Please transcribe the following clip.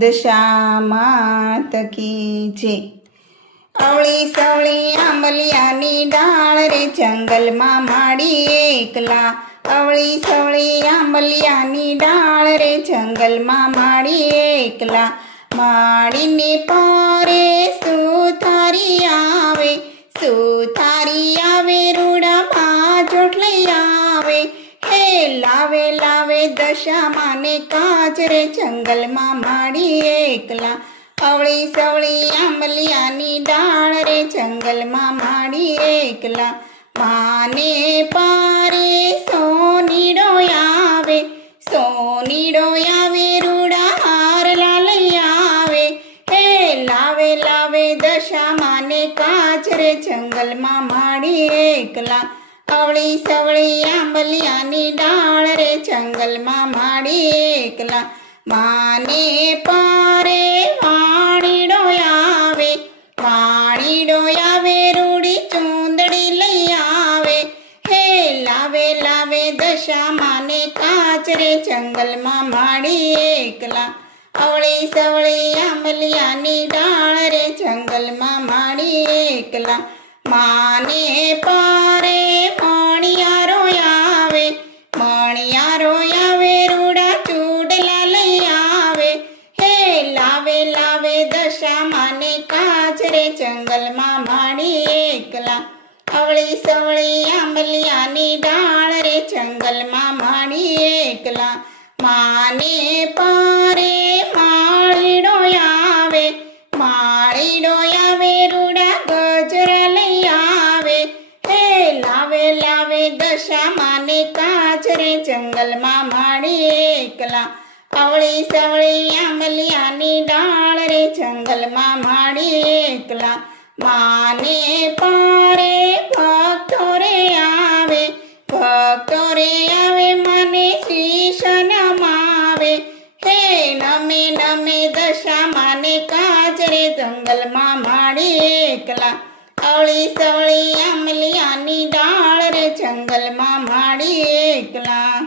દશા માત કી જય। અવળી સવળી આંબલિયાની ડાળ રે જંગલમાં માડી એકલા। અવળી સવળી આંબલિયાની ડાળ રે જંગલમાં માડી એકલા। માડીને પારે સુથારી આવે, સુથારી આવે રૂડામાં જોટલી આવે। હે લાવે લાવે દશામાને કાચ રે જંગલમાં માડી એકલા। અવળી સવળી આંબલિયાની ડાળ રે જંગલમાં માડી એકલા। માને પારે સોનીડો આવે, સોનીડો આવે રૂડા હારલા લઈ આવે। હે લાવે લાવે દશામાને કાચ રે જંગલમાં માડી એકલા। અવળી સવળી આંબલિયાની ડાળ રે જંગલમાં માડી એકલા। માને પારે વાણીડો આવે, વાણીડો આવે રૂડી ચૂંદડી લઈ આવે। હે લાવે લાવે દશામાને કાચ રે જંગલમાં માડી એકલા। અવળી સવળી આંબલિયાની ડાળ રે જંગલમાં માડી એકલા। માને પારે મણિયારો આવે, મણિયારો આવે રૂડા ચૂડલા લઈ આવે। હે લાવે લાવે દશામાને કાચ રે જંગલમાં માડી એકલા। અવળી સવળી આંબલિયાની ડાળ રે જંગલમાં માડી એકલા। માને પારે માળીડો આવે, માળીડો આવે રૂડા ગજરા લઈ આવે। હે લાવે લાવે દશામાને કાચ રે જંગલમાં માડી એકલા। અવળી સવળી આંબલિયાની ડાળ રે જંગલમાં માડી એકલા। માને પારે ભક્તો રે આવે, ભક્તો રે આવે મને શીશ નમાવે। હે નમે નમે દશામાને કાચ રે જંગલમાં માડી એકલા। અવળી સવળી આંબલિયાની ડાળ રે જંગલમાં માડી એકલા।